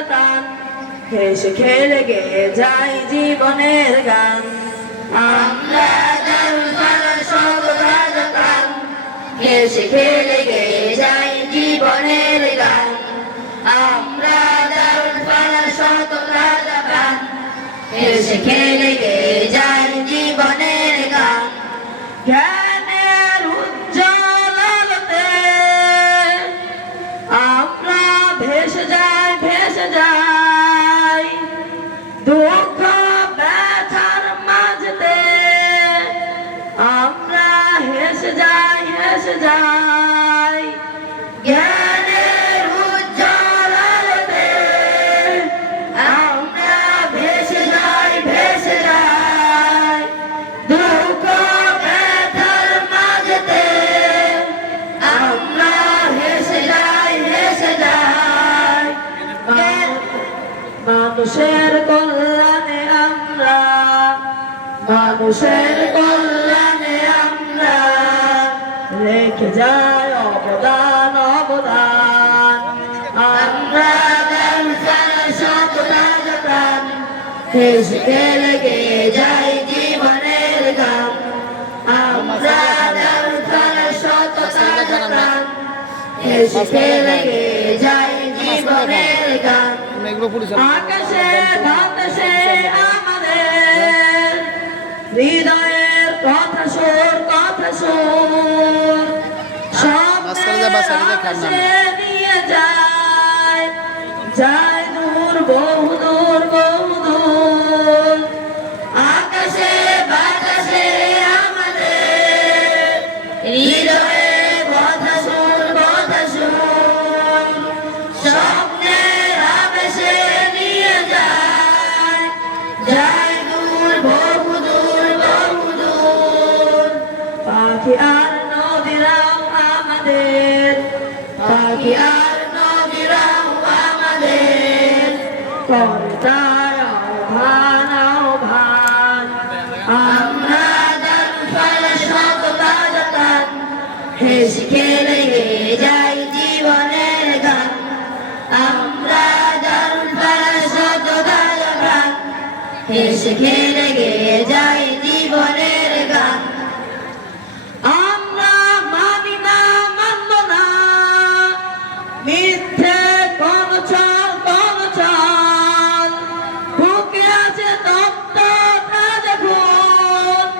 টান হেসে খেলে গে যাই জীবনের গান। আমরা সব রাজা প্রাণ। হেসে খেলে গে যাই জীবনের গান। আমরা দারুণ পাড়ার শত রাজা প্রাণ। হেসে খেলে গে মানুষের কল্যাণে আমরা, মানুষের কল্যাণে আমরা রেখে যাই অবদান অবদান। আমরা সততান হেসে খেলে গে যাই জীবনের গান। আমরা সততান হেসে খেলে গে যাই জীবনের গান। এগুলো পরিচালনা হৃদয়ের কথা সুর কথা সুর। নিয়ে যায় যায় দূর বহু দূর বহু দূর পাখি আর নদীরাও আমাদের। পাখি আর নদীরাও আমাদের। কর্তায় আহ্বান আহ্বান আমরা দারুণ ফলে সততা যতান হেসে খেলে যাই জীবনের গান। আমরা দারুণ ফলে সততা যতান হেসে খেলে আছে তপ্ত দেখুন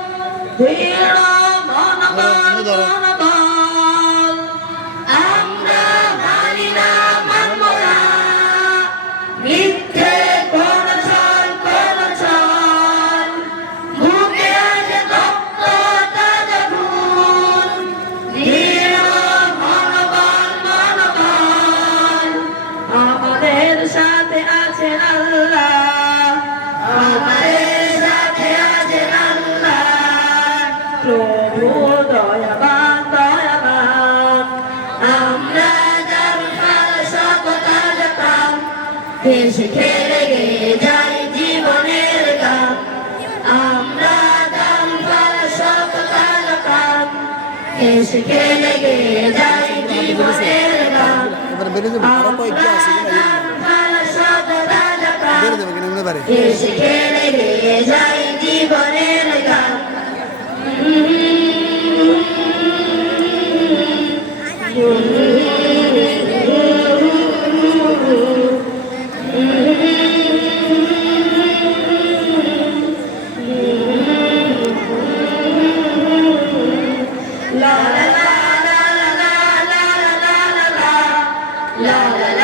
প্রভু দয়াবান দয়াবান আমরা যার সততা যতাম হেসে খেলে যাই জীবনের গান আমরা দাম গে যাই জীবনের গান বেড়ে যাবে কিনা এমনি বাড়ি এসে la la la